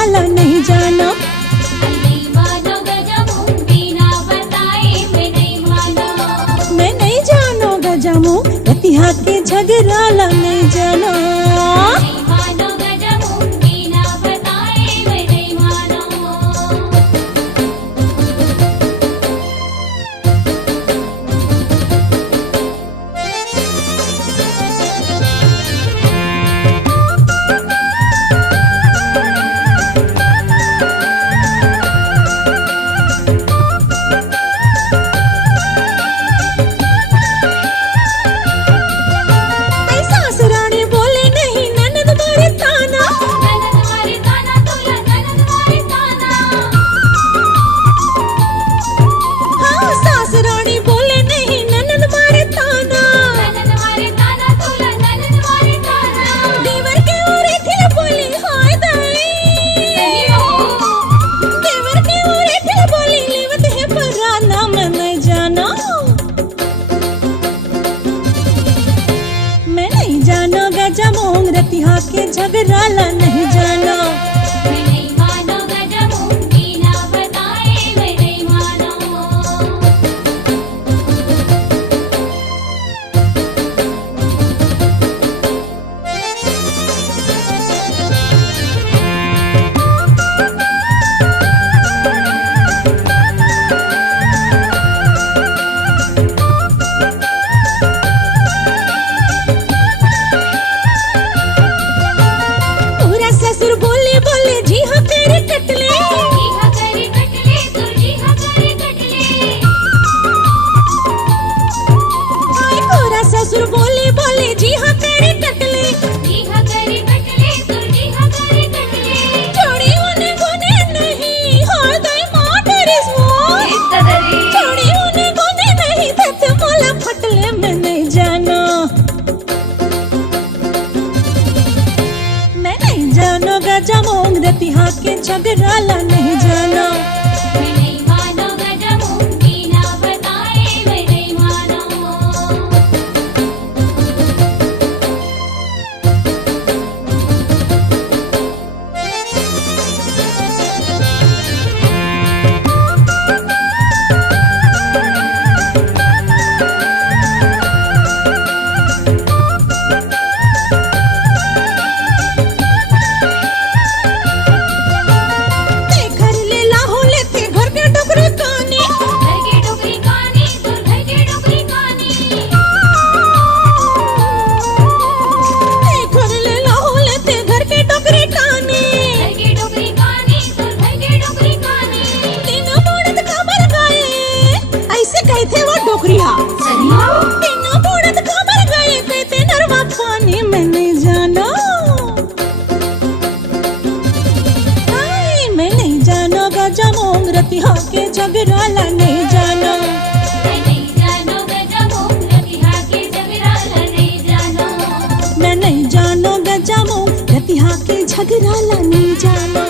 झगड़ाला नहीं जाना। नहीं मानो गजमू बिना बताए मैं नहीं मानो। मैं नहीं जानो गजमू रतिहा के झगड़ाला नहीं जाना। नहीं मानो गजमू बिना बताए मैं नहीं मानो। सासरानी बोले नहीं ननद मारे ताना। ननद मारे ताना तोला ननद मारे ताना। हाँ सासरानी बोले नहीं ननद मारे ताना। ननद मारे ताना तोला ननद मारे ताना। देवर के ओरे थिल बोली हाय दाई। सही हो। देवर के ओरे थिल बोली लेवत है पराना मैं नहीं जाना। मैं नहीं जाना गजमोंग रतिहा के झगड़ाला नहीं जाना। मैं नहीं मानो गजमू बिना बताए मैं नहीं मानो। पूरा ससुर बोले बोले जी हाँ तेरे कटले। जीहा करे कटले तू जीहा करे कटले। हाय पूरा ससुर बोले बोले जी हाँ तेरे कटले। जीहा करे कटले तू जीहा करे कटले। छोड़ी उन्हें गुने नहीं हाय दाई माँ तेरी सो। इस्तदरी छोड़ी उन्हें गुने नहीं तथ मोला फटले मैं नहीं जाना। मैं नहीं जानो गजमोंग रतिहा के झगड़ाला नहीं जाना। मैं नहीं मानो गजमू बिना बताए मैं नहीं मानो। ते घर ले लाहो लेते घर के डोकरे काने। घर के डोकरी कानी तू घर के डोकरी कानी। ते घर ले लाहो लेते घर के डोकरे काने। घर के डोकरी कानी तू घर के डोकरी कानी। तीनों बूढ़त कमर गए ऐसे कहते वो डोकरिया। सही हो। तीनों बूढ़त कमर गए कहते नरवा पानी में नहीं जाना। हाय मैं नहीं जाना गजमोंग रतिहा के झगड़ाला नहीं जाना। मैं नहीं जानो गजमू रतिहा के झगड़ाला नहीं जानो। मैं नहीं जानो गजमोंग रतिहा के झगड़ाला नहीं जाना।